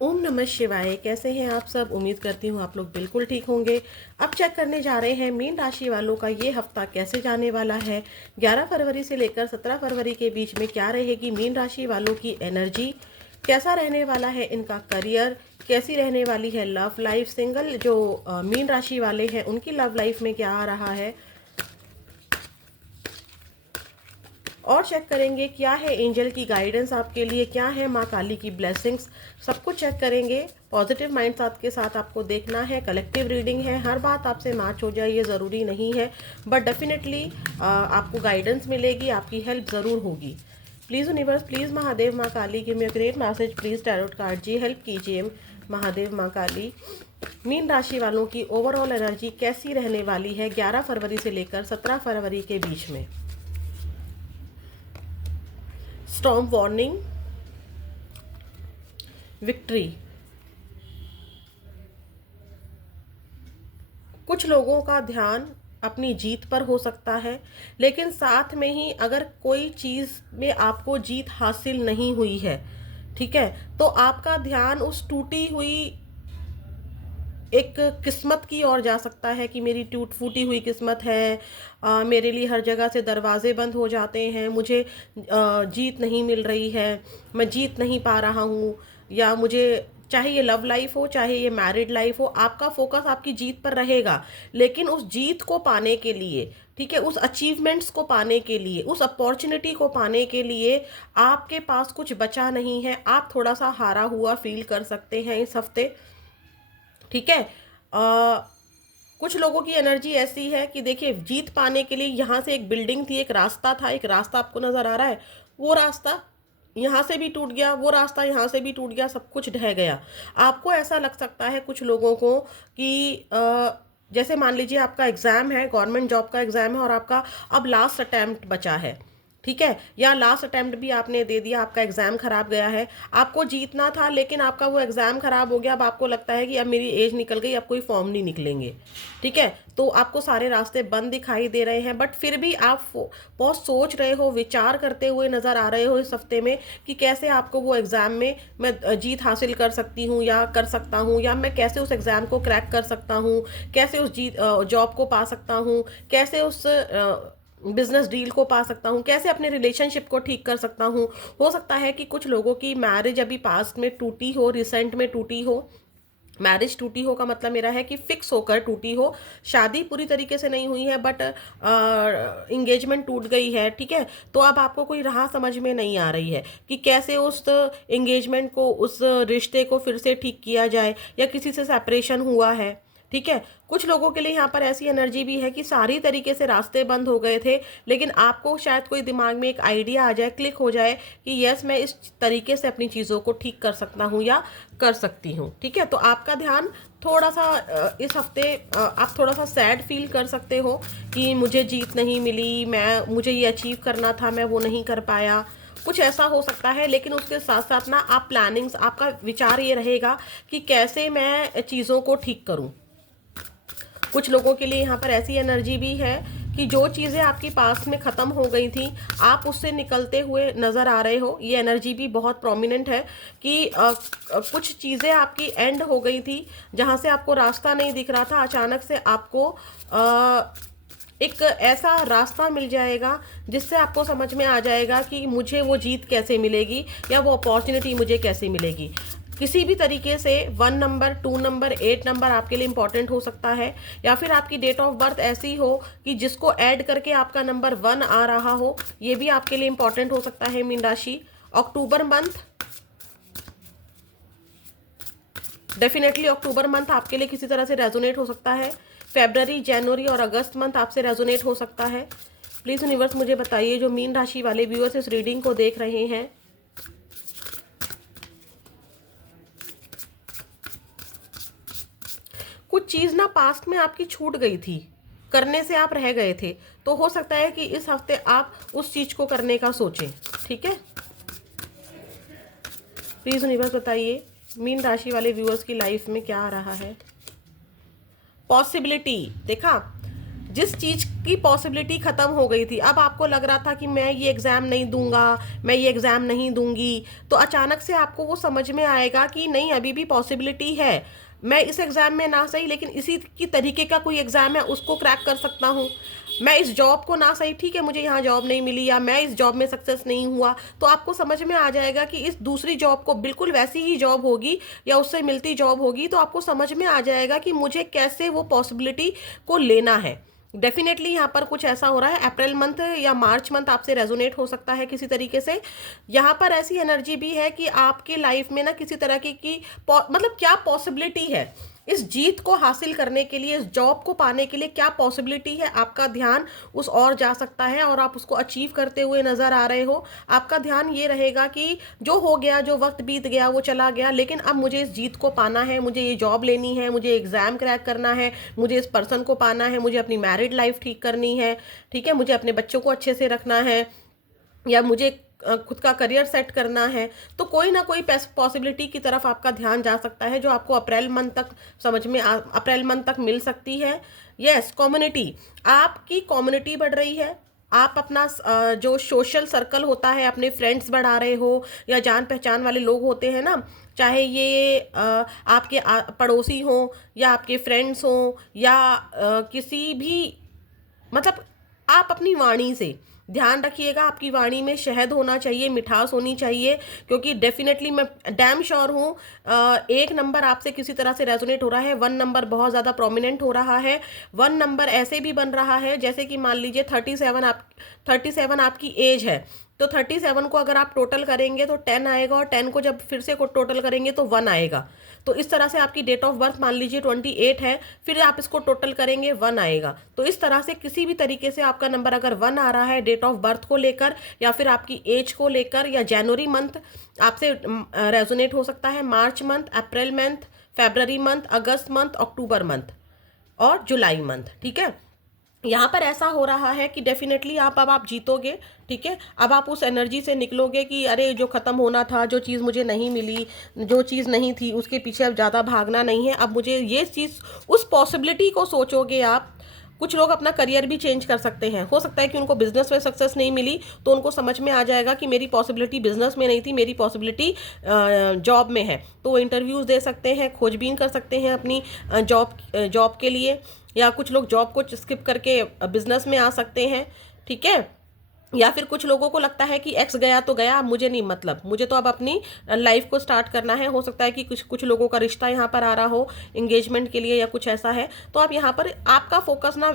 ओम नमः शिवाय। कैसे हैं आप सब? उम्मीद करती हूँ आप लोग बिल्कुल ठीक होंगे। अब चेक करने जा रहे हैं मीन राशि वालों का ये हफ्ता कैसे जाने वाला है। 11 फरवरी से लेकर 17 फरवरी के बीच में क्या रहेगी मीन राशि वालों की एनर्जी, कैसा रहने वाला है इनका करियर, कैसी रहने वाली है लव लाइफ। सिंगल जो मीन राशि वाले हैं उनकी लव लाइफ में क्या आ रहा है, और चेक करेंगे क्या है एंजल की गाइडेंस आपके लिए, क्या है माँ काली की ब्लेसिंग्स। सब कुछ चेक करेंगे। पॉजिटिव माइंड साथ के साथ आपको देखना है। कलेक्टिव रीडिंग है, हर बात आपसे मैच हो जाए ये ज़रूरी नहीं है, बट डेफिनेटली आपको गाइडेंस मिलेगी, आपकी हेल्प ज़रूर होगी। प्लीज़ यूनिवर्स, प्लीज़ महादेव माँ Kali, give me a great message please. Tarot card जी हेल्प कीजिए महादेव माँ काली। मीन राशि वालों की ओवरऑल एनर्जी कैसी रहने वाली है 11 फरवरी से लेकर 17 फरवरी के बीच में। Storm warning, victory. कुछ लोगों का ध्यान अपनी जीत पर हो सकता है, लेकिन साथ में ही अगर कोई चीज़ में आपको जीत हासिल नहीं हुई है, ठीक है, तो आपका ध्यान उस टूटी हुई एक किस्मत की ओर जा सकता है कि मेरी टूट फूटी हुई किस्मत है। मेरे लिए हर जगह से दरवाजे बंद हो जाते हैं, मुझे जीत नहीं मिल रही है, मैं जीत नहीं पा रहा हूँ। या मुझे, चाहे ये लव लाइफ हो चाहे ये मैरिड लाइफ हो, आपका फोकस आपकी जीत पर रहेगा, लेकिन उस जीत को पाने के लिए, ठीक है, उस अचीवमेंट्स को पाने के लिए, उस अपॉर्चुनिटी को पाने के लिए आपके पास कुछ बचा नहीं है। आप थोड़ा सा हारा हुआ फील कर सकते हैं इस हफ्ते, ठीक है। कुछ लोगों की एनर्जी ऐसी है कि देखिए, जीत पाने के लिए यहाँ से एक बिल्डिंग थी, एक रास्ता था, एक रास्ता आपको नजर आ रहा है, वो रास्ता यहाँ से भी टूट गया, वो रास्ता यहाँ से भी टूट गया, सब कुछ ढह गया। आपको ऐसा लग सकता है कुछ लोगों को कि जैसे मान लीजिए आपका एग्जाम है, गवर्नमेंट जॉब का एग्जाम है, और आपका अब लास्ट अटेम्प्ट बचा है, ठीक है, या लास्ट अटेम्प्ट भी आपने दे दिया, आपका एग्जाम खराब गया है, आपको जीतना था लेकिन आपका वो एग्जाम खराब हो गया। अब आपको लगता है कि अब मेरी एज निकल गई, अब कोई फॉर्म नहीं निकलेंगे, ठीक है, तो आपको सारे रास्ते बंद दिखाई दे रहे हैं, बट फिर भी आप बहुत सोच रहे हो, विचार करते हुए नजर आ रहे हो इस हफ्ते में कि कैसे आपको वो एग्जाम में मैं जीत हासिल कर सकती हूँ या कर सकता हूँ, या मैं कैसे उस एग्जाम को क्रैक कर सकता हूँ, कैसे उस जीत जॉब को पा सकता हूँ, कैसे उस बिजनेस डील को पा सकता हूँ, कैसे अपने रिलेशनशिप को ठीक कर सकता हूँ। हो सकता है कि कुछ लोगों की मैरिज अभी पास्ट में टूटी हो, रिसेंट में टूटी हो। मैरिज टूटी हो का मतलब मेरा है कि फिक्स होकर टूटी हो, शादी पूरी तरीके से नहीं हुई है, बट इंगेजमेंट टूट गई है, ठीक है। तो अब आपको कोई राह समझ में नहीं आ रही है कि कैसे उस इंगेजमेंट को, उस रिश्ते को फिर से ठीक किया जाए, या किसी से सेपरेशन हुआ है, ठीक है। कुछ लोगों के लिए यहाँ पर ऐसी एनर्जी भी है कि सारी तरीके से रास्ते बंद हो गए थे, लेकिन आपको शायद कोई दिमाग में एक आइडिया आ जाए, क्लिक हो जाए कि यस, मैं इस तरीके से अपनी चीज़ों को ठीक कर सकता हूँ या कर सकती हूँ, ठीक है। तो आपका ध्यान थोड़ा सा इस हफ्ते आप थोड़ा सा सैड फील कर सकते हो कि मुझे जीत नहीं मिली, मुझे ये अचीव करना था, मैं वो नहीं कर पाया, कुछ ऐसा हो सकता है। लेकिन उसके साथ साथ ना, आप प्लानिंग्स, आपका विचार ये रहेगा कि कैसे मैं चीज़ों को ठीक करूँ। कुछ लोगों के लिए यहाँ पर ऐसी एनर्जी भी है कि जो चीज़ें आपकी पास में ख़त्म हो गई थी, आप उससे निकलते हुए नज़र आ रहे हो। ये एनर्जी भी बहुत प्रोमिनेंट है कि कुछ चीज़ें आपकी एंड हो गई थी, जहाँ से आपको रास्ता नहीं दिख रहा था, अचानक से आपको एक ऐसा रास्ता मिल जाएगा जिससे आपको समझ में आ जाएगा कि मुझे वो जीत कैसे मिलेगी, या वो अपॉर्चुनिटी मुझे कैसे मिलेगी। किसी भी तरीके से 1 नंबर, 2 नंबर, 8 नंबर आपके लिए इंपॉर्टेंट हो सकता है, या फिर आपकी डेट ऑफ बर्थ ऐसी हो कि जिसको ऐड करके आपका नंबर 1 आ रहा हो, ये भी आपके लिए इंपॉर्टेंट हो सकता है मीन राशि। अक्टूबर मंथ, डेफिनेटली अक्टूबर मंथ आपके लिए किसी तरह से रेजोनेट हो सकता है। फेब्रवरी, जनवरी और अगस्त मंथ आपसे रेजोनेट हो सकता है। प्लीज़ यूनिवर्स मुझे बताइए, जो मीन राशि वाले व्यूअर्स इस रीडिंग को देख रहे हैं, कुछ चीज़ ना पास्ट में आपकी छूट गई थी, करने से आप रह गए थे, तो हो सकता है कि इस हफ्ते आप उस चीज़ को करने का सोचें, ठीक है। प्लीज़ यूनिवर्स बताइए, मीन राशि वाले व्यूअर्स की लाइफ में क्या आ रहा है। पॉसिबिलिटी देखा, जिस चीज़ की पॉसिबिलिटी ख़त्म हो गई थी, अब आपको लग रहा था कि मैं ये एग्ज़ाम नहीं दूंगा, मैं ये एग्ज़ाम नहीं दूंगी, तो अचानक से आपको वो समझ में आएगा कि नहीं, अभी भी पॉसिबिलिटी है, मैं इस एग्ज़ाम में ना सही लेकिन इसी की तरीके का कोई एग्ज़ाम है उसको क्रैक कर सकता हूँ। मैं इस जॉब को ना सही, ठीक है मुझे यहाँ जॉब नहीं मिली या मैं इस जॉब में सक्सेस नहीं हुआ, तो आपको समझ में आ जाएगा कि इस दूसरी जॉब को बिल्कुल वैसी ही जॉब होगी या उससे मिलती जॉब होगी, तो आपको समझ में आ जाएगा कि मुझे कैसे वो पॉसिबिलिटी को लेना है। डेफिनेटली यहाँ पर कुछ ऐसा हो रहा है, अप्रैल मंथ या मार्च मंथ आपसे रेजोनेट हो सकता है किसी तरीके से। यहाँ पर ऐसी एनर्जी भी है कि आपके लाइफ में ना किसी तरह की मतलब क्या पॉसिबिलिटी है इस जीत को हासिल करने के लिए, इस जॉब को पाने के लिए क्या पॉसिबिलिटी है, आपका ध्यान उस और जा सकता है और आप उसको अचीव करते हुए नजर आ रहे हो। आपका ध्यान ये रहेगा कि जो हो गया, जो वक्त बीत गया वो चला गया, लेकिन अब मुझे इस जीत को पाना है, मुझे ये जॉब लेनी है, मुझे एग्जाम क्रैक करना है, मुझे इस पर्सन को पाना है, मुझे अपनी मैरिड लाइफ ठीक करनी है, ठीक है, मुझे अपने बच्चों को अच्छे से रखना है, या मुझे खुद का करियर सेट करना है। तो कोई ना कोई पॉसिबिलिटी की तरफ आपका ध्यान जा सकता है जो आपको अप्रैल मंथ तक समझ में अप्रैल मंथ तक मिल सकती है। यस, कम्युनिटी, आपकी कम्युनिटी बढ़ रही है, आप अपना जो सोशल सर्कल होता है, अपने फ्रेंड्स बढ़ा रहे हो, या जान पहचान वाले लोग होते हैं ना, चाहे ये आपके पड़ोसी हों या आपके फ्रेंड्स हों या किसी भी, मतलब आप अपनी वाणी से ध्यान रखिएगा, आपकी वाणी में शहद होना चाहिए, मिठास होनी चाहिए, क्योंकि डेफिनेटली मैं डैम श्योर हूँ एक नंबर आपसे किसी तरह से रेजोनेट हो रहा है, 1 नंबर बहुत ज़्यादा प्रोमिनेंट हो रहा है। 1 नंबर ऐसे भी बन रहा है जैसे कि मान लीजिए 37 आपकी एज है, तो 37 को अगर आप टोटल करेंगे तो 10 आएगा, और 10 को जब फिर से को टोटल करेंगे तो 1 आएगा। तो इस तरह से आपकी डेट ऑफ बर्थ मान लीजिए 28 है, फिर आप इसको टोटल करेंगे 1 आएगा। तो इस तरह से किसी भी तरीके से आपका नंबर अगर 1 आ रहा है डेट ऑफ बर्थ को लेकर या फिर आपकी एज को लेकर, या जनवरी मंथ आपसे रेजोनेट हो सकता है, मार्च मंथ, अप्रैल मंथ, फरवरी मंथ, अगस्त मंथ, अक्टूबर मंथ और जुलाई मंथ, ठीक है। यहाँ पर ऐसा हो रहा है कि डेफिनेटली अब आप जीतोगे, ठीक है। अब आप उस एनर्जी से निकलोगे कि अरे जो ख़त्म होना था, जो चीज़ मुझे नहीं मिली, जो चीज़ नहीं थी उसके पीछे अब ज़्यादा भागना नहीं है, अब मुझे ये चीज़, उस पॉसिबिलिटी को सोचोगे आप। कुछ लोग अपना करियर भी चेंज कर सकते हैं, हो सकता है कि उनको बिजनेस में सक्सेस नहीं मिली तो उनको समझ में आ जाएगा कि मेरी पॉसिबिलिटी बिजनेस में नहीं थी, मेरी पॉसिबिलिटी जॉब में है, तो वो इंटरव्यूज़ दे सकते हैं, खोजबीन कर सकते हैं अपनी जॉब के लिए, या कुछ लोग जॉब को स्किप करके बिजनेस में आ सकते हैं, ठीक है। या फिर कुछ लोगों को लगता है कि एक्स गया तो गया, अब मुझे नहीं, मतलब मुझे तो अब अपनी लाइफ को स्टार्ट करना है। हो सकता है कि कुछ कुछ लोगों का रिश्ता यहाँ पर आ रहा हो एंगेजमेंट के लिए या कुछ ऐसा है, तो आप यहाँ पर आपका फोकस ना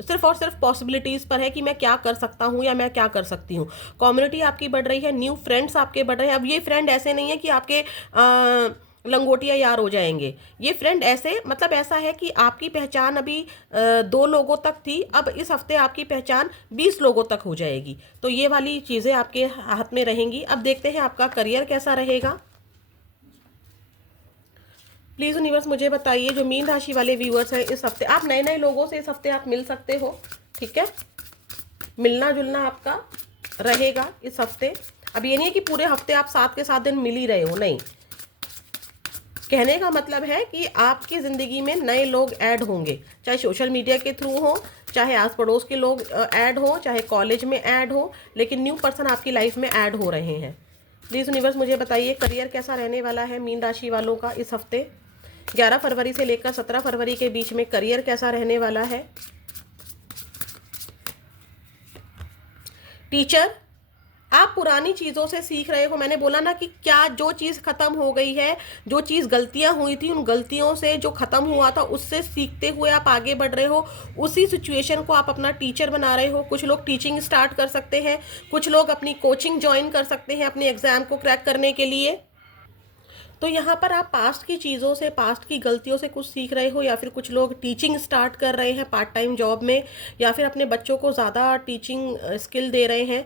सिर्फ और सिर्फ पॉसिबिलिटीज़ पर है कि मैं क्या कर सकता हूँ या मैं क्या कर सकती हूँ। कम्युनिटी आपकी बढ़ रही है, न्यू फ्रेंड्स आपके बढ़ रहे हैं। अब ये फ्रेंड ऐसे नहीं है कि आपके लंगोटिया यार हो जाएंगे, ये फ्रेंड ऐसे, मतलब ऐसा है कि आपकी पहचान अभी 2 लोगों तक थी, अब इस हफ्ते आपकी पहचान 20 लोगों तक हो जाएगी। तो ये वाली चीज़ें आपके हाथ में रहेंगी। अब देखते हैं आपका करियर कैसा रहेगा। प्लीज़ यूनिवर्स मुझे बताइए, जो मीन राशि वाले व्यूअर्स हैं, इस हफ्ते आप नए नए लोगों से इस हफ्ते आप मिल सकते हो, ठीक है, मिलना जुलना आपका रहेगा इस हफ्ते। अब ये नहीं है कि पूरे हफ्ते आप 7 के 7 दिन मिल ही रहे हो, नहीं, कहने का मतलब है कि आपकी ज़िंदगी में नए लोग ऐड होंगे, चाहे सोशल मीडिया के थ्रू हो, चाहे आस पड़ोस के लोग ऐड हो, चाहे कॉलेज में ऐड हो, लेकिन न्यू पर्सन आपकी लाइफ में ऐड हो रहे हैं। प्लीज़ यूनिवर्स मुझे बताइए करियर कैसा रहने वाला है मीन राशि वालों का इस हफ्ते, 11 फरवरी से लेकर 17 फरवरी के बीच में करियर कैसा रहने वाला है। टीचर, आप पुरानी चीज़ों से सीख रहे हो। मैंने बोला ना कि क्या जो चीज़ ख़त्म हो गई है, जो चीज़ गलतियां हुई थी, उन गलतियों से जो ख़त्म हुआ था उससे सीखते हुए आप आगे बढ़ रहे हो, उसी सिचुएशन को आप अपना टीचर बना रहे हो। कुछ लोग टीचिंग स्टार्ट कर सकते हैं, कुछ लोग अपनी कोचिंग ज्वाइन कर सकते हैं अपने एग्ज़ाम को क्रैक करने के लिए। तो यहाँ पर आप पास्ट की चीज़ों से, पास्ट की गलतियों से कुछ सीख रहे हो, या फिर कुछ लोग टीचिंग स्टार्ट कर रहे हैं पार्ट टाइम जॉब में, या फिर अपने बच्चों को ज़्यादा टीचिंग स्किल दे रहे हैं,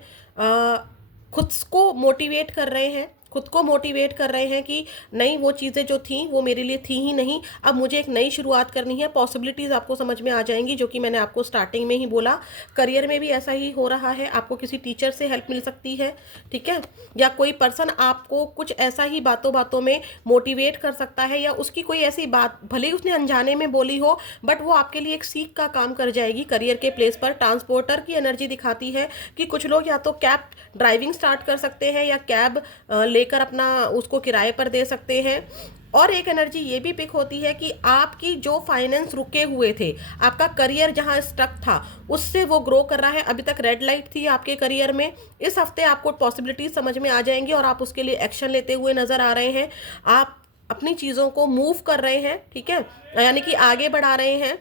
खुद को मोटिवेट कर रहे हैं खुद को मोटिवेट कर रहे हैं कि नहीं, वो चीज़ें जो थी वो मेरे लिए थी ही नहीं, अब मुझे एक नई शुरुआत करनी है। पॉसिबिलिटीज़ आपको समझ में आ जाएंगी, जो कि मैंने आपको स्टार्टिंग में ही बोला। करियर में भी ऐसा ही हो रहा है, आपको किसी टीचर से हेल्प मिल सकती है, ठीक है, या कोई पर्सन आपको कुछ ऐसा ही बातों बातों में मोटिवेट कर सकता है, या उसकी कोई ऐसी बात भले ही उसने अनजाने में बोली हो, बट वो आपके लिए एक सीख का काम कर जाएगी करियर के प्लेस पर। ट्रांसपोर्टर की एनर्जी दिखाती है कि कुछ लोग या तो कैब ड्राइविंग स्टार्ट कर सकते हैं, या कैब लेकर अपना उसको किराए पर दे सकते हैं। और एक एनर्जी ये भी पिक होती है कि आपकी जो फाइनेंस रुके हुए थे, आपका करियर जहां स्टक था उससे वो ग्रो कर रहा है। अभी तक रेड लाइट थी आपके करियर में, इस हफ्ते आपको पॉसिबिलिटीज समझ में आ जाएंगी और आप उसके लिए एक्शन लेते हुए नजर आ रहे हैं। आप अपनी चीज़ों को मूव कर रहे हैं, ठीक है, यानी कि आगे बढ़ा रहे हैं।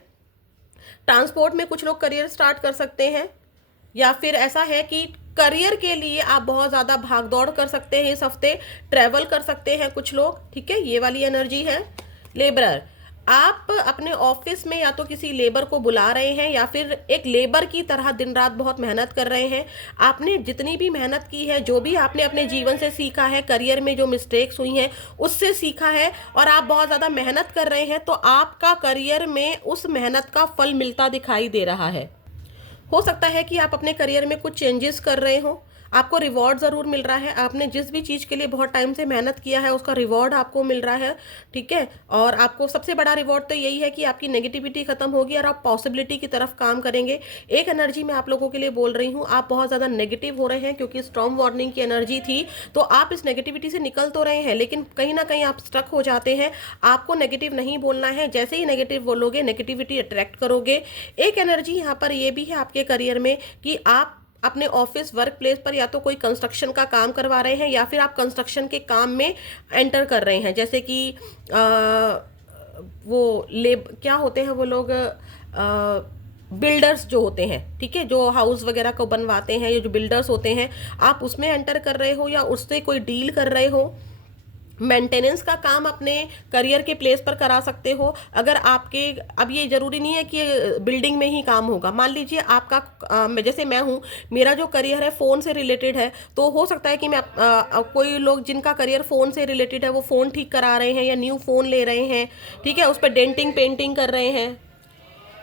ट्रांसपोर्ट में कुछ लोग करियर स्टार्ट कर सकते हैं, या फिर ऐसा है कि करियर के लिए आप बहुत ज़्यादा भाग दौड़ कर सकते हैं इस हफ्ते, ट्रैवल कर सकते हैं कुछ लोग, ठीक है, ये वाली एनर्जी है। लेबरर, आप अपने ऑफिस में या तो किसी लेबर को बुला रहे हैं, या फिर एक लेबर की तरह दिन रात बहुत मेहनत कर रहे हैं। आपने जितनी भी मेहनत की है, जो भी आपने अपने जीवन से सीखा है, करियर में जो मिस्टेक्स हुई हैं उससे सीखा है, और आप बहुत ज़्यादा मेहनत कर रहे हैं, तो आपका करियर में उस मेहनत का फल मिलता दिखाई दे रहा है। हो सकता है कि आप अपने करियर में कुछ चेंजेस कर रहे हो, आपको रिवॉर्ड ज़रूर मिल रहा है। आपने जिस भी चीज़ के लिए बहुत टाइम से मेहनत किया है उसका रिवॉर्ड आपको मिल रहा है, ठीक है। और आपको सबसे बड़ा रिवॉर्ड तो यही है कि आपकी नेगेटिविटी खत्म होगी और आप पॉसिबिलिटी की तरफ काम करेंगे। एक एनर्जी मैं आप लोगों के लिए बोल रही हूँ, आप बहुत ज़्यादा नेगेटिव हो रहे हैं क्योंकि स्टॉर्म वार्निंग की एनर्जी थी, तो आप इस नेगेटिविटी से निकल तो रहे हैं, लेकिन कहीं ना कहीं आप स्ट्रक हो जाते हैं। आपको नेगेटिव नहीं बोलना है, जैसे ही नेगेटिव बोलोगे नेगेटिविटी अट्रैक्ट करोगे। एक एनर्जी यहाँ पर ये भी है आपके करियर में कि आप अपने ऑफिस वर्क प्लेस पर या तो कोई कंस्ट्रक्शन का काम करवा रहे हैं, या फिर आप कंस्ट्रक्शन के काम में एंटर कर रहे हैं। जैसे कि वो क्या होते हैं वो लोग, बिल्डर्स जो होते हैं, ठीक है, जो हाउस वगैरह को बनवाते हैं, ये जो बिल्डर्स होते हैं, आप उसमें एंटर कर रहे हो या उससे कोई डील कर रहे हो। मेंटेनेंस का काम अपने करियर के प्लेस पर करा सकते हो। अगर आपके, अब ये ज़रूरी नहीं है कि बिल्डिंग में ही काम होगा। मान लीजिए आपका जैसे मैं हूँ, मेरा जो करियर है फ़ोन से रिलेटेड है, तो हो सकता है कि मैं कोई लोग जिनका करियर फ़ोन से रिलेटेड है वो फ़ोन ठीक करा रहे हैं या न्यू फ़ोन ले रहे हैं, ठीक है, उस पर डेंटिंग पेंटिंग कर रहे हैं।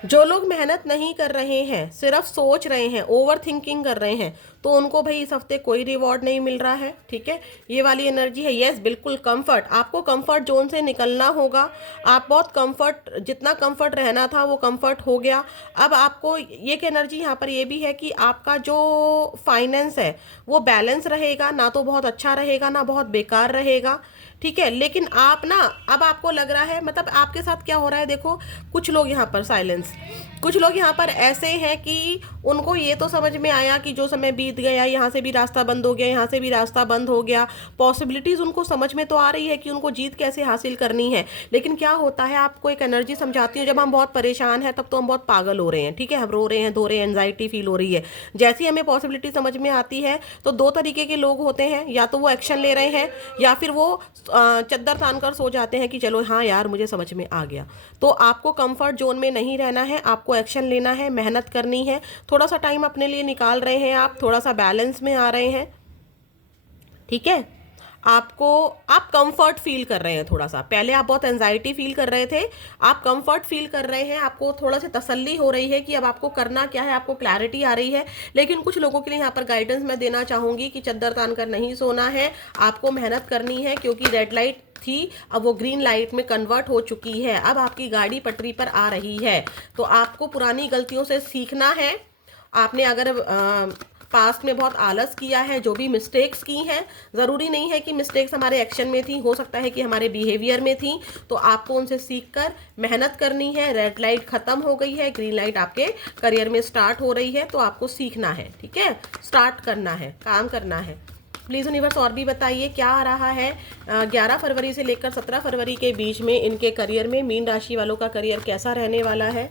जो लोग मेहनत नहीं कर रहे हैं, सिर्फ सोच रहे हैं, ओवर थिंकिंग कर रहे हैं, तो उनको भाई इस हफ्ते कोई रिवॉर्ड नहीं मिल रहा है, ठीक है। ये वाली एनर्जी है। यस, बिल्कुल कंफर्ट, आपको कंफर्ट जोन से निकलना होगा। आप बहुत कंफर्ट, जितना कंफर्ट रहना था वो कंफर्ट हो गया। अब आपको ये एनर्जी यहाँ पर ये भी है कि आपका जो फाइनेंस है वो बैलेंस रहेगा, ना तो बहुत अच्छा रहेगा ना बहुत बेकार रहेगा, ठीक है। लेकिन आप ना, अब आपको लग रहा है, मतलब आपके साथ क्या हो रहा है, देखो, कुछ लोग यहाँ पर साइलेंस, कुछ लोग यहाँ पर ऐसे हैं कि उनको ये तो समझ में आया कि जो समय बीत गया, यहाँ से भी रास्ता बंद हो गया, यहाँ से भी रास्ता बंद हो गया, पॉसिबिलिटीज़ उनको समझ में तो आ रही है कि उनको जीत कैसे हासिल करनी है। लेकिन क्या होता है, आपको एक एनर्जी समझाती हूँ, जब हम बहुत परेशान हैं तब तो हम बहुत पागल हो रहे हैं, ठीक है, हम रो रहे हैं, धो रहे हैं, एंजाइटी फील हो रही है। जैसे ही हमें पॉसिबिलिटी समझ में आती है तो दो तरीके के लोग होते हैं, या तो वो एक्शन ले रहे हैं या फिर वो चद्दर तान कर सो जाते हैं कि चलो हाँ यार मुझे समझ में आ गया। तो आपको कंफर्ट जोन में नहीं रहना है, आपको एक्शन लेना है, मेहनत करनी है। थोड़ा सा टाइम अपने लिए निकाल रहे हैं, आप थोड़ा सा बैलेंस में आ रहे हैं, ठीक है। आप कंफर्ट फील कर रहे हैं थोड़ा सा, पहले आप बहुत एंजाइटी फील कर रहे थे, आप कंफर्ट फील कर रहे हैं, आपको थोड़ा सी तसल्ली हो रही है कि अब आपको करना क्या है, आपको क्लैरिटी आ रही है। लेकिन कुछ लोगों के लिए यहाँ पर गाइडेंस मैं देना चाहूँगी कि चद्दर तान कर नहीं सोना है, आपको मेहनत करनी है, क्योंकि रेड लाइट थी अब वो ग्रीन लाइट में कन्वर्ट हो चुकी है। अब आपकी गाड़ी पटरी पर आ रही है, तो आपको पुरानी गलतियों से सीखना है। आपने अगर पास्ट में बहुत आलस किया है, जो भी मिस्टेक्स की हैं, ज़रूरी नहीं है कि मिस्टेक्स हमारे एक्शन में थी, हो सकता है कि हमारे बिहेवियर में थी, तो आपको उनसे सीखकर मेहनत करनी है। रेड लाइट ख़त्म हो गई है, ग्रीन लाइट आपके करियर में स्टार्ट हो रही है, तो आपको सीखना है, ठीक है, स्टार्ट करना है, काम करना है। प्लीज़ यूनिवर्स और भी बताइए क्या आ रहा है 11 फरवरी से लेकर 17 फरवरी के बीच में इनके करियर में, मीन राशि वालों का करियर कैसा रहने वाला है।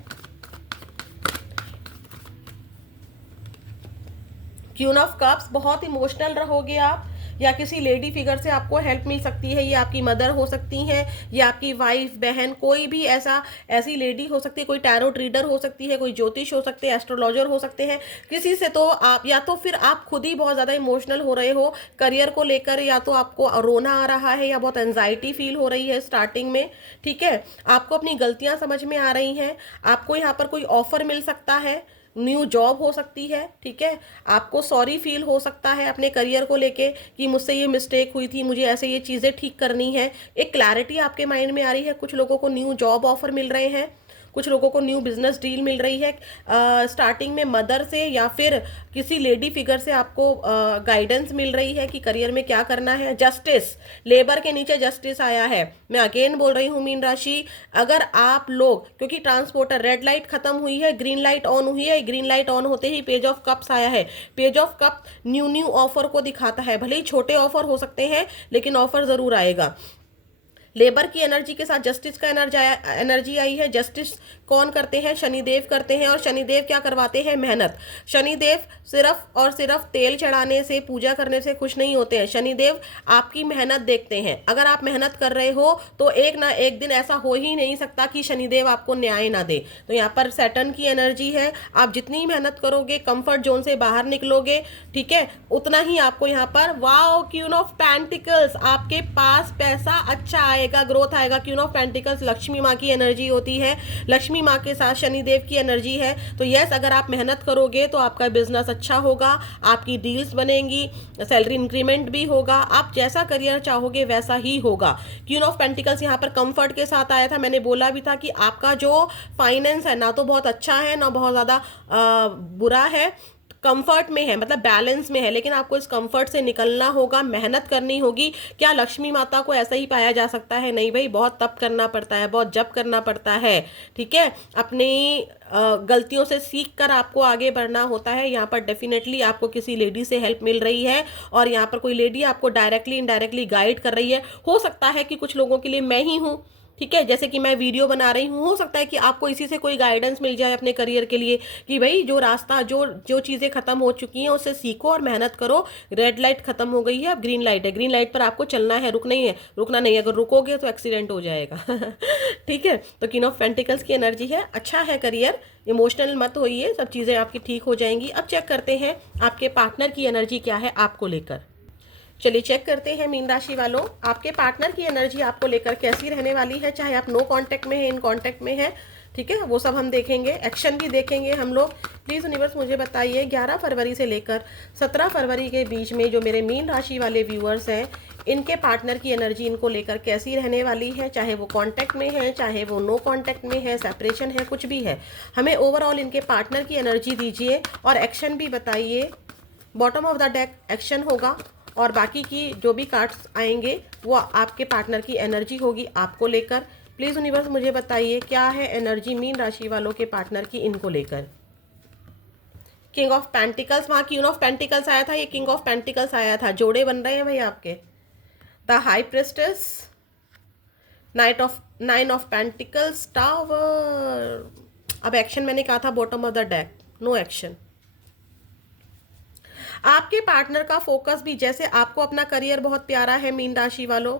क्वीन ऑफ कप्स, बहुत इमोशनल रहोगे आप, या किसी लेडी फिगर से आपको हेल्प मिल सकती है। ये आपकी मदर हो सकती हैं, ये आपकी वाइफ, बहन, कोई भी ऐसी लेडी हो सकती है, कोई टैरो रीडर हो सकती है, कोई ज्योतिष हो सकते हैं, एस्ट्रोलॉजर हो सकते हैं। किसी से तो आप, या तो फिर आप खुद ही बहुत ज़्यादा इमोशनल हो रहे हो करियर को लेकर, या तो आपको रोना आ रहा है या बहुत एंजाइटी फील हो रही है स्टार्टिंग में, ठीक है। आपको अपनी गलतियां समझ में आ रही हैं, आपको यहाँ पर कोई ऑफर मिल सकता है, न्यू जॉब हो सकती है, ठीक है। आपको सॉरी फील हो सकता है अपने करियर को लेके कि मुझसे ये मिस्टेक हुई थी, मुझे ऐसे ये चीज़ें ठीक करनी है। एक क्लैरिटी आपके माइंड में आ रही है। कुछ लोगों को न्यू जॉब ऑफर मिल रहे हैं, कुछ लोगों को न्यू बिजनेस डील मिल रही है। स्टार्टिंग में मदर से या फिर किसी लेडी फिगर से आपको गाइडेंस मिल रही है कि करियर में क्या करना है। जस्टिस, लेबर के नीचे जस्टिस आया है। मैं अगेन बोल रही हूँ मीन राशि, अगर आप लोग, क्योंकि ट्रांसपोर्टर रेड लाइट खत्म हुई है, ग्रीन लाइट ऑन हुई है, ग्रीन लाइट ऑन होते ही पेज ऑफ कप्स आया है। Page of cup new offer को दिखाता है, भले ही छोटे ऑफर हो सकते हैं लेकिन ऑफर जरूर आएगा। लेबर की एनर्जी के साथ जस्टिस का एनर्जी आई है। जस्टिस कौन करते हैं? शनिदेव करते हैं। और शनिदेव क्या करवाते हैं? मेहनत। शनिदेव सिर्फ और सिर्फ तेल चढ़ाने से, पूजा करने से खुश नहीं होते हैं। शनिदेव आपकी मेहनत देखते हैं। अगर आप मेहनत कर रहे हो तो एक ना एक दिन ऐसा हो ही नहीं सकता कि शनिदेव आपको न्याय ना दे। तो यहाँ पर सैटर्न की एनर्जी है। आप जितनी मेहनत करोगे, कंफर्ट जोन से बाहर निकलोगे, ठीक है, उतना ही आपको यहाँ पर, वाओ, क्वीन ऑफ पेंटिकल्स, आपके पास पैसा अच्छा आएगा, ग्रोथ आएगा। क्वीन ऑफ पेंटिकल्स लक्ष्मी माँ की एनर्जी होती है। लक्ष्मी माँ के साथ शनिदेव की एनर्जी है। तो यस, अगर आप मेहनत करोगे तो आपका बिजनेस अच्छा होगा, आपकी डील्स बनेंगी, सैलरी इंक्रीमेंट भी होगा, आप जैसा करियर चाहोगे वैसा ही होगा। क्वीन ऑफ पेंटिकल्स यहाँ पर कंफर्ट के साथ आया था। मैंने बोला भी था कि आपका जो फाइनेंस है ना तो बहुत अच्छा है ना बहुत ज़्यादा बुरा है, कंफर्ट में है, मतलब बैलेंस में है। लेकिन आपको इस कंफर्ट से निकलना होगा, मेहनत करनी होगी। क्या लक्ष्मी माता को ऐसा ही पाया जा सकता है? नहीं भाई, बहुत तप करना पड़ता है, बहुत जप करना पड़ता है, ठीक है। अपनी गलतियों से सीख कर आपको आगे बढ़ना होता है। यहाँ पर डेफिनेटली आपको किसी लेडी से हेल्प मिल रही है और यहाँ पर कोई लेडी आपको डायरेक्टली इनडायरेक्टली गाइड कर रही है। हो सकता है कि कुछ लोगों के लिए मैं ही हूँ, ठीक है, जैसे कि मैं वीडियो बना रही हूँ, हो सकता है कि आपको इसी से कोई गाइडेंस मिल जाए अपने करियर के लिए कि भाई जो रास्ता, जो जो चीज़ें खत्म हो चुकी हैं उससे सीखो और मेहनत करो। रेड लाइट खत्म हो गई है, अब ग्रीन लाइट है, ग्रीन लाइट पर आपको चलना है, रुकना नहीं है। अगर रुकोगे तो एक्सीडेंट हो जाएगा ठीक है। तो किंग ऑफ पेंटिकल्स की एनर्जी है, अच्छा है करियर, इमोशनल मत होइए, सब चीज़ें आपकी ठीक हो जाएंगी। अब चेक करते हैं आपके पार्टनर की एनर्जी क्या है आपको लेकर। चलिए चेक करते हैं मीन राशि वालों, आपके पार्टनर की एनर्जी आपको लेकर कैसी रहने वाली है। चाहे आप नो कांटेक्ट में हैं, इन कांटेक्ट में हैं, ठीक है, वो सब हम देखेंगे, एक्शन भी देखेंगे हम लोग। प्लीज़ यूनिवर्स मुझे बताइए 11 फरवरी से लेकर 17 फरवरी के बीच में जो मेरे मीन राशि वाले व्यूअर्स हैं, इनके पार्टनर की एनर्जी इनको लेकर कैसी रहने वाली है। चाहे वो कांटेक्ट में है, चाहे वो नो कांटेक्ट में है, सेपरेशन है, कुछ भी है, हमें ओवरऑल इनके पार्टनर की एनर्जी दीजिए और एक्शन भी बताइए। Bottom of the deck action होगा और बाकी की जो भी कार्ड्स आएंगे वो आपके पार्टनर की एनर्जी होगी आपको लेकर। प्लीज़ यूनिवर्स मुझे बताइए क्या है एनर्जी मीन राशि वालों के पार्टनर की इनको लेकर। किंग ऑफ पेंटिकल्स, वहाँ क्वीन ऑफ पेंटिकल्स आया था, ये किंग ऑफ पेंटिकल्स आया था। जोड़े बन रहे हैं भाई आपके। The high priestess, nine of pentacles, tower. अब एक्शन मैंने कहा था bottom of the deck, no action. आपके पार्टनर का फोकस भी, जैसे आपको अपना करियर बहुत प्यारा है मीन राशि वालों,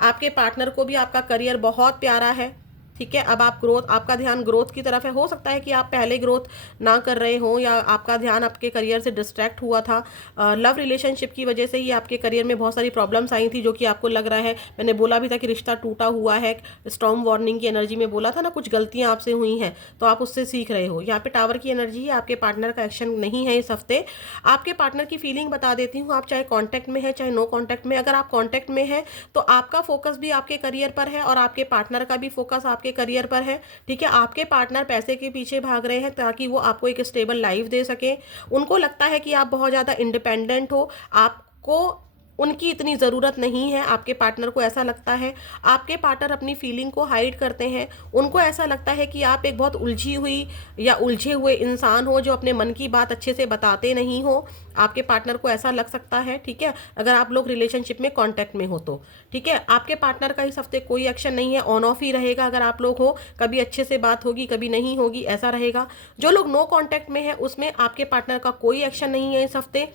आपके पार्टनर को भी आपका करियर बहुत प्यारा है, ठीक है। अब आप ग्रोथ, आपका ध्यान ग्रोथ की तरफ है। हो सकता है कि आप पहले ग्रोथ ना कर रहे हो या आपका ध्यान आपके करियर से डिस्ट्रैक्ट हुआ था। लव रिलेशनशिप की वजह से ही आपके करियर में बहुत सारी प्रॉब्लम्स आई थी, जो कि आपको लग रहा है, मैंने बोला भी था कि रिश्ता टूटा हुआ है। स्टॉर्म वार्निंग की एनर्जी में बोला था ना, कुछ गलतियां आपसे हुई हैं तो आप उससे सीख रहे हो। यहाँ पे टावर की एनर्जी है, आपके पार्टनर का एक्शन नहीं है इस हफ्ते। आपके पार्टनर की फीलिंग बता देती हूँ, आप चाहे कॉन्टैक्ट में है चाहे नो कॉन्टैक्ट में। अगर आप कॉन्टैक्ट में है तो आपका फोकस भी आपके करियर पर है और आपके पार्टनर का भी फोकस आपके करियर पर है, ठीक है। आपके पार्टनर पैसे के पीछे भाग रहे हैं ताकि वो आपको एक स्टेबल लाइफ दे सके। उनको लगता है कि आप बहुत ज़्यादा इंडिपेंडेंट हो, आपको उनकी इतनी ज़रूरत नहीं है। आपके पार्टनर को ऐसा लगता है, आपके पार्टनर अपनी फीलिंग को हाइड करते हैं। उनको ऐसा लगता है कि आप एक बहुत उलझी हुई या उलझे हुए इंसान हो जो अपने मन की बात अच्छे से बताते नहीं हो। आपके पार्टनर को ऐसा लग सकता है, ठीक है, अगर आप लोग रिलेशनशिप में कांटेक्ट में हो तो, ठीक है। आपके पार्टनर का इस हफ्ते कोई एक्शन नहीं है, ऑन ऑफ ही रहेगा। अगर आप लोग हो, कभी अच्छे से बात होगी कभी नहीं होगी, ऐसा रहेगा। जो लोग नो कांटेक्ट में है उसमें आपके पार्टनर का कोई एक्शन नहीं है इस हफ्ते।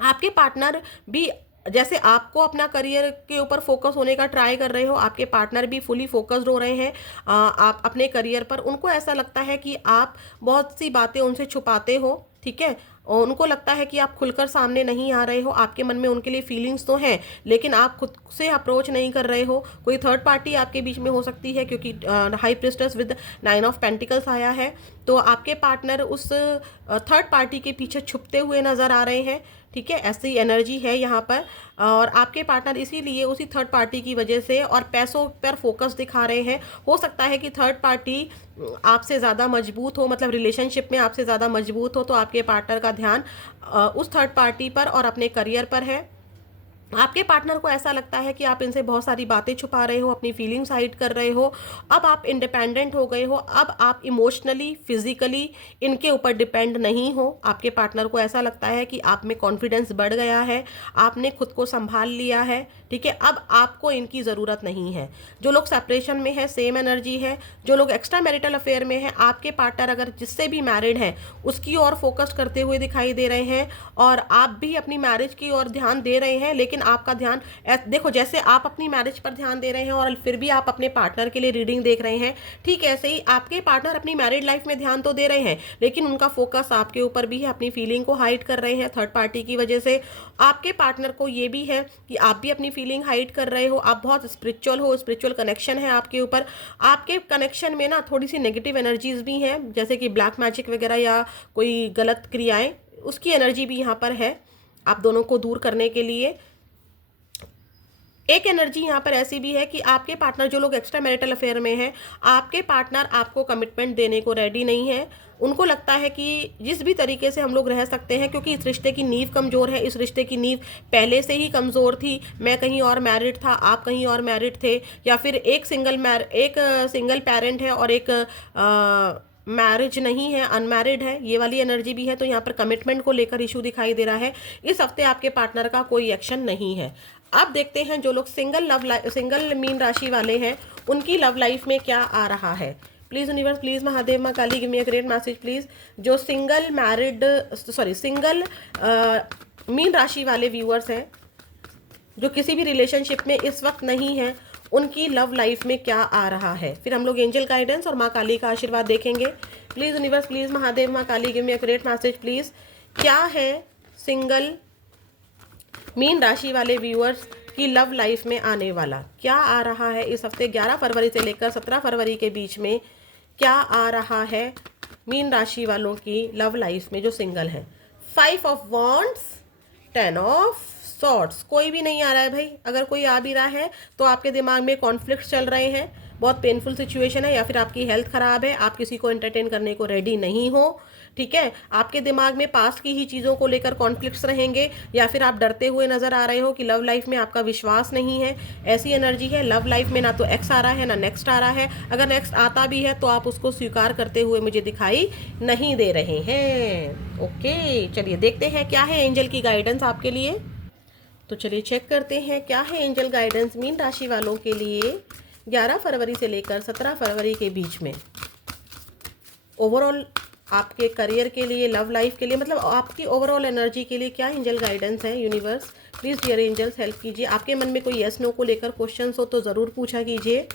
आपके पार्टनर भी जैसे आपको अपना करियर के ऊपर फोकस होने का ट्राई कर रहे हो, आपके पार्टनर भी फुली फोकस्ड हो रहे हैं आप अपने करियर पर। उनको ऐसा लगता है कि आप बहुत सी बातें उनसे छुपाते हो, ठीक है, और उनको लगता है कि आप खुलकर सामने नहीं आ रहे हो। आपके मन में उनके लिए फीलिंग्स तो हैं, लेकिन आप खुद से अप्रोच नहीं कर रहे हो। कोई थर्ड पार्टी आपके बीच में हो सकती है, क्योंकि high priestess with 9 of pentacles आया है। तो आपके पार्टनर उस थर्ड पार्टी के पीछे छुपते हुए नजर आ रहे हैं, ठीक है, ऐसी एनर्जी है यहाँ पर। और आपके पार्टनर इसीलिए उसी थर्ड पार्टी की वजह से और पैसों पर फोकस दिखा रहे हैं। हो सकता है कि थर्ड पार्टी आपसे ज़्यादा मजबूत हो, मतलब रिलेशनशिप में आपसे ज़्यादा मजबूत हो, तो आपके पार्टनर का ध्यान उस थर्ड पार्टी पर और अपने करियर पर है। आपके पार्टनर को ऐसा लगता है कि आप इनसे बहुत सारी बातें छुपा रहे हो, अपनी फीलिंग्स हाइड कर रहे हो। अब आप इंडिपेंडेंट हो गए हो, अब आप इमोशनली फिजिकली इनके ऊपर डिपेंड नहीं हो। आपके पार्टनर को ऐसा लगता है कि आप में कॉन्फिडेंस बढ़ गया है, आपने खुद को संभाल लिया है, ठीक है, अब आपको इनकी ज़रूरत नहीं है। जो लोग सेपरेशन में है, सेम एनर्जी है। जो लोग एक्स्ट्रा मैरिटल अफेयर में है, आपके पार्टनर अगर जिससे भी मैरिड है उसकी ओर फोकस करते हुए दिखाई दे रहे हैं, और आप भी अपनी मैरिज की ओर ध्यान दे रहे हैं। लेकिन आपका ध्यान, देखो, जैसे आप अपनी मैरिज पर ध्यान दे रहे हैं और फिर भी आप अपने पार्टनर के लिए रीडिंग देख रहे हैं, ठीक ऐसे ही आपके पार्टनर अपनी मैरिड लाइफ में ध्यान तो दे रहे हैं, लेकिन उनका फोकस आपके ऊपर भी है, अपनी फीलिंग को हाइड कर रहे हैं थर्ड पार्टी की वजह से। आपके पार्टनर को ये भी है कि आप भी अपनी फीलिंग हाइड कर रहे हो, आप बहुत स्पिरिचुअल हो, स्पिरिचुअल कनेक्शन है आपके ऊपर। आपके कनेक्शन में ना थोड़ी सी नेगेटिव एनर्जीज भी हैं, जैसे कि ब्लैक मैजिक वगैरह या कोई गलत क्रियाएं, उसकी एनर्जी भी यहाँ पर है आप दोनों को दूर करने के लिए। एक एनर्जी यहाँ पर ऐसी भी है कि आपके पार्टनर, जो लोग एक्स्ट्रा मैरिटल अफेयर में हैं, आपके पार्टनर आपको कमिटमेंट देने को रेडी नहीं है। उनको लगता है कि जिस भी तरीके से हम लोग रह सकते हैं, क्योंकि इस रिश्ते की नींव कमज़ोर है, इस रिश्ते की नींव पहले से ही कमज़ोर थी। मैं कहीं और मैरिड था, आप कहीं और मैरिड थे, या फिर एक सिंगल पेरेंट है और एक मैरिज नहीं है, अनमैरिड है, ये वाली एनर्जी भी है। तो यहाँ पर कमिटमेंट को लेकर इशू दिखाई दे रहा है। इस हफ्ते आपके पार्टनर का कोई एक्शन नहीं है। अब देखते हैं जो लोग सिंगल मीन राशि वाले हैं, उनकी लव लाइफ में क्या आ रहा है। प्लीज़ यूनिवर्स, प्लीज़ महादेव, माँ Kali, give me a great message please. जो सिंगल मीन राशि वाले व्यूअर्स हैं, जो किसी भी रिलेशनशिप में इस वक्त नहीं है, उनकी लव लाइफ में क्या आ रहा है। फिर हम लोग एंजल गाइडेंस और माँ काली का आशीर्वाद देखेंगे। प्लीज़ यूनिवर्स, प्लीज़ महादेव, माँ Kali, give me a great message please. क्या है सिंगल मीन राशि वाले व्यूअर्स की लव लाइफ में आने वाला, क्या आ रहा है इस हफ्ते 11 फरवरी से लेकर 17 फरवरी के बीच में, क्या आ रहा है मीन राशि वालों की लव लाइफ में जो सिंगल है। 5 ऑफ वॉन्ड्स, 10 ऑफ सॉर्ड्स, कोई भी नहीं आ रहा है भाई। अगर कोई आ भी रहा है तो आपके दिमाग में कॉन्फ्लिक्ट चल रहे हैं, बहुत पेनफुल सिचुएशन है, या फिर आपकी हेल्थ खराब है, आप किसी को एंटरटेन करने को रेडी नहीं हो, ठीक है। आपके दिमाग में पास्ट की ही चीज़ों को लेकर कॉन्फ्लिक्ट्स रहेंगे, या फिर आप डरते हुए नजर आ रहे हो कि लव लाइफ में आपका विश्वास नहीं है, ऐसी एनर्जी है। लव लाइफ में ना तो एक्स आ रहा है ना नेक्स्ट आ रहा है। अगर नेक्स्ट आता भी है तो आप उसको स्वीकार करते हुए मुझे दिखाई नहीं दे रहे हैं। ओके, चलिए देखते हैं क्या है एंजल की गाइडेंस आपके लिए। तो चलिए चेक करते हैं क्या है एंजल गाइडेंस मीन राशि वालों के लिए 11 फरवरी से लेकर 17 फरवरी के बीच में। ओवरऑल आपके करियर के लिए, लव लाइफ के लिए, मतलब आपकी ओवरऑल एनर्जी के लिए क्या एंजल गाइडेंस है। Universe please dear angels help कीजिए। आपके मन में कोई यस नो को लेकर क्वेश्चंस हो तो ज़रूर पूछा कीजिए।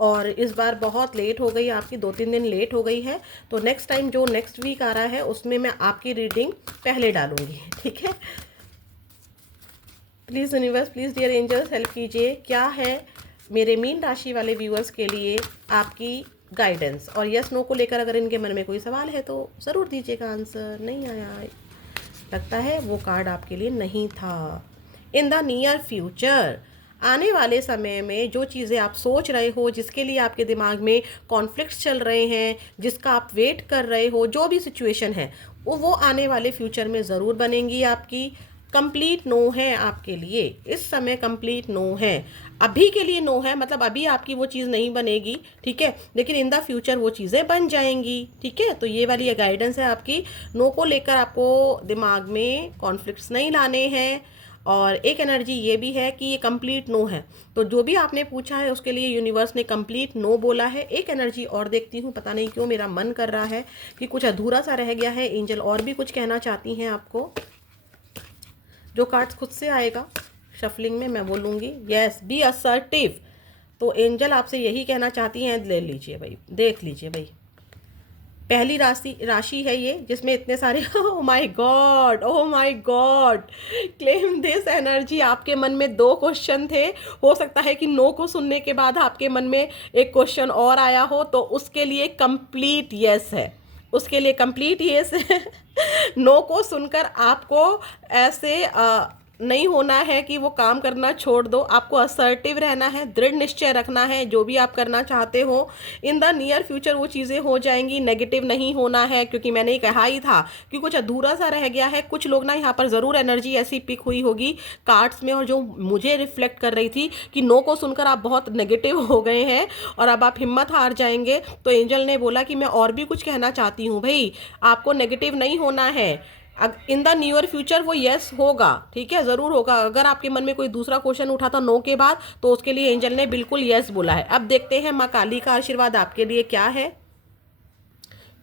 और इस बार बहुत लेट हो गई आपकी, 2-3 दिन लेट हो गई है, तो नेक्स्ट टाइम जो नेक्स्ट वीक आ रहा है उसमें मैं आपकी रीडिंग पहले डालूंगी, ठीक है। Please universe, please dear angels help कीजिए। क्या है मेरे मीन राशि वाले व्यूअर्स के लिए आपकी गाइडेंस। और यस नो को लेकर अगर इनके मन में कोई सवाल है तो ज़रूर दीजिएगा आंसर। नहीं आया, लगता है वो कार्ड आपके लिए नहीं था। इन द नियर फ्यूचर, आने वाले समय में जो चीज़ें आप सोच रहे हो, जिसके लिए आपके दिमाग में कॉन्फ्लिक्ट्स चल रहे हैं, जिसका आप वेट कर रहे हो, जो भी सिचुएशन है वो आने वाले फ्यूचर में ज़रूर बनेंगी आपकी। कंप्लीट नो है आपके लिए, इस समय कंप्लीट नो है, अभी के लिए नो है, मतलब अभी आपकी वो चीज़ नहीं बनेगी, ठीक है, लेकिन इन द फ्यूचर वो चीज़ें बन जाएंगी, ठीक है। तो ये वाली गाइडेंस है आपकी। नो को लेकर आपको दिमाग में कॉन्फ्लिक्ट्स नहीं लाने हैं। और एक एनर्जी ये भी है कि ये कंप्लीट नो है, तो जो भी आपने पूछा है उसके लिए यूनिवर्स ने कंप्लीट नो बोला है। एक एनर्जी और देखती हूँ, पता नहीं क्यों मेरा मन कर रहा है कि कुछ अधूरा सा रह गया है। एंजल और भी कुछ कहना चाहती हैं आपको, जो कार्ड्स खुद से आएगा शफलिंग में मैं बोलूँगी यस, बी असर्टिव। तो एंजल आपसे यही कहना चाहती हैं, ले लीजिए भाई, देख लीजिए भाई, पहली राशि है ये जिसमें इतने सारे oh my God, oh my God, claim this energy. आपके मन में 2 क्वेश्चन थे, हो सकता है कि नो को सुनने के बाद आपके मन में एक क्वेश्चन और आया हो, तो उसके लिए कंप्लीट यस है, उसके लिए कंप्लीट यस है। नो को सुनकर आपको ऐसे नहीं होना है कि वो काम करना छोड़ दो, आपको असर्टिव रहना है, दृढ़ निश्चय रखना है, जो भी आप करना चाहते हो इन द नियर फ्यूचर वो चीज़ें हो जाएंगी। नेगेटिव नहीं होना है, क्योंकि मैंने ही कहा ही था कि कुछ अधूरा सा रह गया है। कुछ लोग ना यहाँ पर ज़रूर एनर्जी ऐसी पिक हुई होगी कार्ड्स में, और जो मुझे रिफ्लेक्ट कर रही थी कि नो को सुनकर आप बहुत नेगेटिव हो गए हैं और अब आप हिम्मत हार जाएंगे। तो एंजल ने बोला कि मैं और भी कुछ कहना चाहती हूँ भाई, आपको नेगेटिव नहीं होना है। इन द नियर फ्यूचर वो यस होगा, ठीक है, ज़रूर होगा। अगर आपके मन में कोई दूसरा क्वेश्चन उठा था नो के बाद, तो उसके लिए एंजल ने बिल्कुल यस बोला है। अब देखते हैं माँ काली का आशीर्वाद आपके लिए क्या है।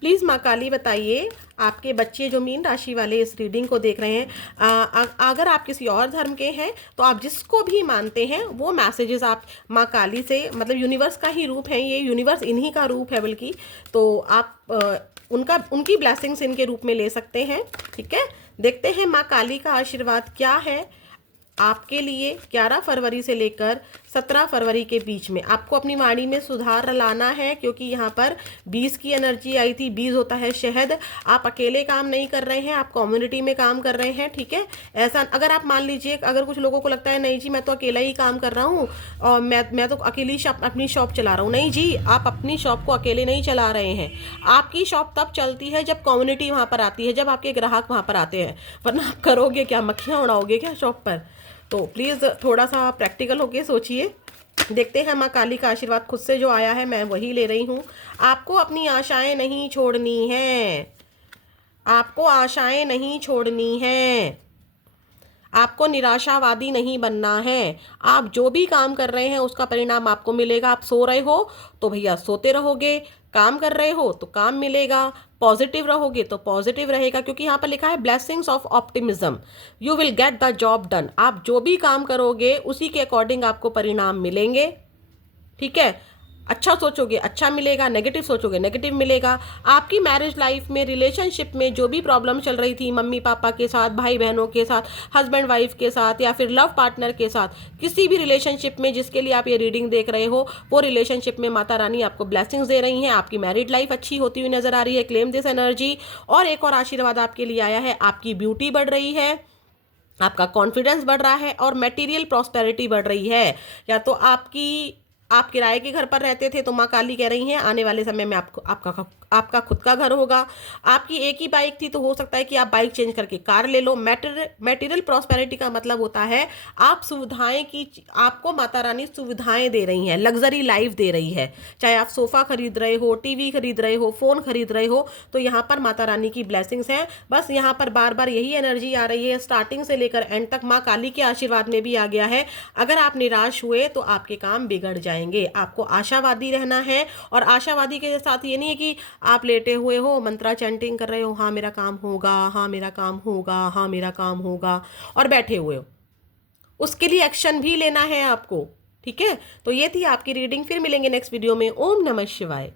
प्लीज़ माँ काली बताइए, आपके बच्चे जो मीन राशि वाले इस रीडिंग को देख रहे हैं, अगर आप किसी और धर्म के हैं तो आप जिसको भी मानते हैं वो मैसेजेस आप माँ काली से, मतलब यूनिवर्स का ही रूप है ये, यूनिवर्स इन्हीं का रूप है बल्कि, तो आप उनकी ब्लेसिंग्स इनके रूप में ले सकते हैं, ठीक है। देखते हैं माँ काली का आशीर्वाद क्या है आपके लिए 11 फरवरी से लेकर 17 फरवरी के बीच में। आपको अपनी वाणी में सुधार लाना है, क्योंकि यहाँ पर 20 की एनर्जी आई थी। 20 होता है शहद। आप अकेले काम नहीं कर रहे हैं, आप कम्युनिटी में काम कर रहे हैं, ठीक है। ऐसा अगर आप मान लीजिए, अगर कुछ लोगों को लगता है नहीं जी मैं तो अकेला ही काम कर रहा हूँ और मैं तो अकेली अपनी शॉप चला रहा हूँ, नहीं जी, आप अपनी शॉप को अकेले नहीं चला रहे हैं। आपकी शॉप तब चलती है जब कम्युनिटी वहाँ पर आती है, जब आपके ग्राहक वहाँ पर आते हैं, वरना आप करोगे क्या, मक्खियाँ उड़ाओगे क्या शॉप पर। तो प्लीज़ थोड़ा सा प्रैक्टिकल होके सोचिए। देखते हैं माँ काली का आशीर्वाद खुद से जो आया है मैं वही ले रही हूँ। आपको अपनी आशाएं नहीं छोड़नी है, आपको आशाएं नहीं छोड़नी है, आपको निराशावादी नहीं बनना है। आप जो भी काम कर रहे हैं उसका परिणाम आपको मिलेगा। आप सो रहे हो तो भैया सोते रहोगे, काम कर रहे हो तो काम मिलेगा, पॉजिटिव रहोगे तो पॉजिटिव रहेगा, क्योंकि यहाँ पर लिखा है blessings of optimism, you will get the job done. आप जो भी काम करोगे उसी के अकॉर्डिंग आपको परिणाम मिलेंगे, ठीक है। अच्छा सोचोगे अच्छा मिलेगा, नेगेटिव सोचोगे नेगेटिव मिलेगा। आपकी मैरिज लाइफ में, रिलेशनशिप में जो भी प्रॉब्लम चल रही थी मम्मी पापा के साथ, भाई बहनों के साथ, हस्बैंड वाइफ के साथ, या फिर लव पार्टनर के साथ, किसी भी रिलेशनशिप में जिसके लिए आप ये रीडिंग देख रहे हो, वो रिलेशनशिप में माता रानी आपको ब्लेसिंग्स दे रही हैं। आपकी मैरिड लाइफ अच्छी होती हुई नजर आ रही है। Claim this energy. और एक और आशीर्वाद आपके लिए आया है, आपकी ब्यूटी बढ़ रही है, आपका कॉन्फिडेंस बढ़ रहा है और मटेरियल प्रॉस्पेरिटी बढ़ रही है। या तो आप किराए के घर पर रहते थे तो माँ काली कह रही हैं आने वाले समय में आपका खुद का घर होगा। आपकी एक ही बाइक थी तो हो सकता है कि आप बाइक चेंज करके कार ले लो। मटेरियल प्रॉस्पेरिटी का मतलब होता है आप सुविधाएं की, आपको माता रानी सुविधाएं दे रही हैं, लग्जरी लाइफ दे रही है। चाहे आप सोफा खरीद रहे हो, टीवी खरीद रहे हो, फोन खरीद रहे हो, तो यहाँ पर माता रानी की ब्लेसिंग्स हैं। बस यहाँ पर बार बार यही एनर्जी आ रही है, स्टार्टिंग से लेकर एंड तक माँ काली के आशीर्वाद में भी आ गया है। अगर आप निराश हुए तो आपके काम बिगड़ जाएंगे। आपको आशावादी रहना है, और आशावादी के साथ ये नहीं है कि आप लेटे हुए हो, मंत्रा चैंटिंग कर रहे हो, हाँ मेरा काम होगा, हाँ मेरा काम होगा, हाँ मेरा काम होगा, और बैठे हुए हो। उसके लिए एक्शन भी लेना है आपको, ठीक है। तो ये थी आपकी रीडिंग, फिर मिलेंगे नेक्स्ट वीडियो में। ओम नमः शिवाय।